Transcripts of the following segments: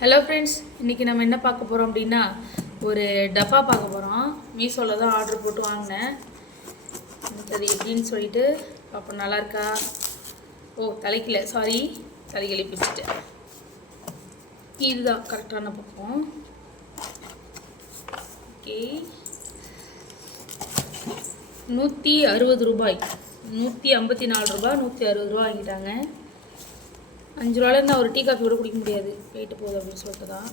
Hello friends, இன்றைக்கி நம்ம என்ன பார்க்க போகிறோம் அப்படின்னா ஒரு டப்பா பார்க்க போகிறோம். மீஷோவில் தான் ஆர்டர் போட்டு வாங்கினேன். அது எப்படின்னு சொல்லிட்டு அப்போ நல்லாயிருக்கா? தலைக்கில் சாரி, தலைகளை பிடிச்சிட்டேன். இதுதான் கரெக்டான பக்கம். ஓகே, 160 ரூபாய், 154 ரூபா, 160 ரூபா வாங்கிட்டாங்க. 5 ரூபாயில் நான் ஒரு டீ காஃபி கூட குடிக்க முடியாது, போயிட்டு போகுது அப்படின்னு சொல்லிட்டு தான்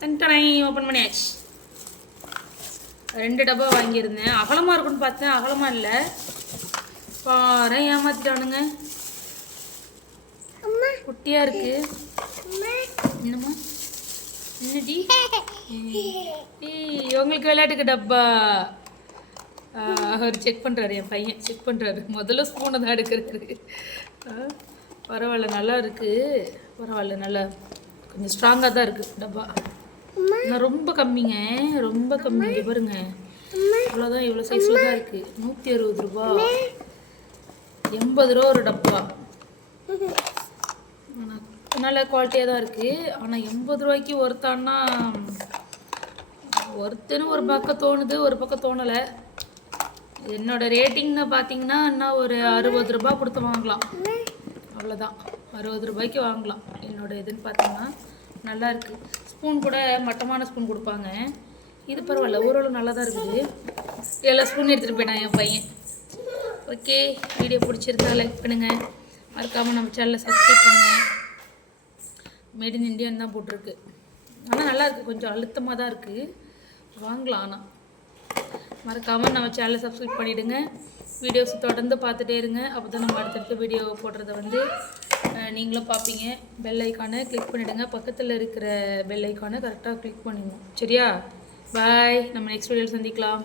தனித்தனை ஓப்பன் பண்ணியாச்சு. 2 டப்பா வாங்கியிருந்தேன். அகலமாக இருக்குன்னு பார்த்தேன், அகலமாக இல்லை. பாரு, ஏமாத்திட்டானுங்க. குட்டியாக இருக்கு. என்னம்மா என்னடி? உங்களுக்கு விளையாட்டுக்கு டப்பா. அவர் செக் பண்ணுறாரு, என் பையன் செக் பண்ணுறாரு. முதல்ல ஸ்பூனை தான் எடுக்கிறாரு. பரவாயில்ல, நல்லா இருக்குது. பரவாயில்ல, நல்லா கொஞ்சம் ஸ்ட்ராங்காக தான் இருக்குது டப்பா. நான் ரொம்ப கம்மிங்க, ரொம்ப கம்மி. இங்கே பாருங்க, இவ்வளோதான், இவ்வளோ சைஸில் தான் இருக்குது. 160 ரூபா, 80 ரூபா ஒரு டப்பா. நல்ல குவாலிட்டியாக தான் இருக்குது. ஆனால் 80 ரூபாய்க்கு ஒருத்தான்னா ஒருத்தன்னு ஒரு பக்கம் தோணுது, ஒரு பக்கம் தோணலை. என்னோடய ரேட்டிங்னு பார்த்தீங்கன்னா இன்னும் ஒரு 60 ரூபா கொடுத்து வாங்கலாம், அவ்வளோதான். 60 ரூபாய்க்கு வாங்கலாம். என்னோடய இதுன்னு பார்த்தீங்கன்னா நல்லா இருக்குது. ஸ்பூன் கூட மட்டமான ஸ்பூன் கொடுப்பாங்க. இது பரவாயில்ல, ஓரளவு நல்லா தான் இருக்குது. எல்லா ஸ்பூன் எடுத்துகிட்டு போயிட்டான் என் பையன். ஓகே, வீடியோ பிடிச்சிருந்தா லைக் பண்ணுங்கள், மறக்காமல் நம்ம சேனலை சப்ஸ்கிரைப் பண்ணுங்கள். மேட் இன் இண்டியான்னு தான் போட்டிருக்கு. ஆனால் நல்லா இருக்குது, கொஞ்சம் அழுத்தமாக தான் இருக்குது, வாங்கலாம். ஆனால் மறக்காமல் நம்ம சேனலை சப்ஸ்கிரைப் பண்ணிவிடுங்க. வீடியோஸ் தொடர்ந்து பார்த்துட்டே இருங்க, அப்போ தான் நம்ம அடுத்தடுத்த வீடியோ போடுறத நீங்களும் பார்ப்பீங்க. பெல் ஐக்கானை கிளிக் பண்ணிவிடுங்க. பக்கத்தில் இருக்கிற பெல் ஐக்கானை கரெக்டாக கிளிக் பண்ணிடணும். சரியா? பாய், நம்ம நெக்ஸ்ட் வீடியோவில் சந்திக்கலாம்.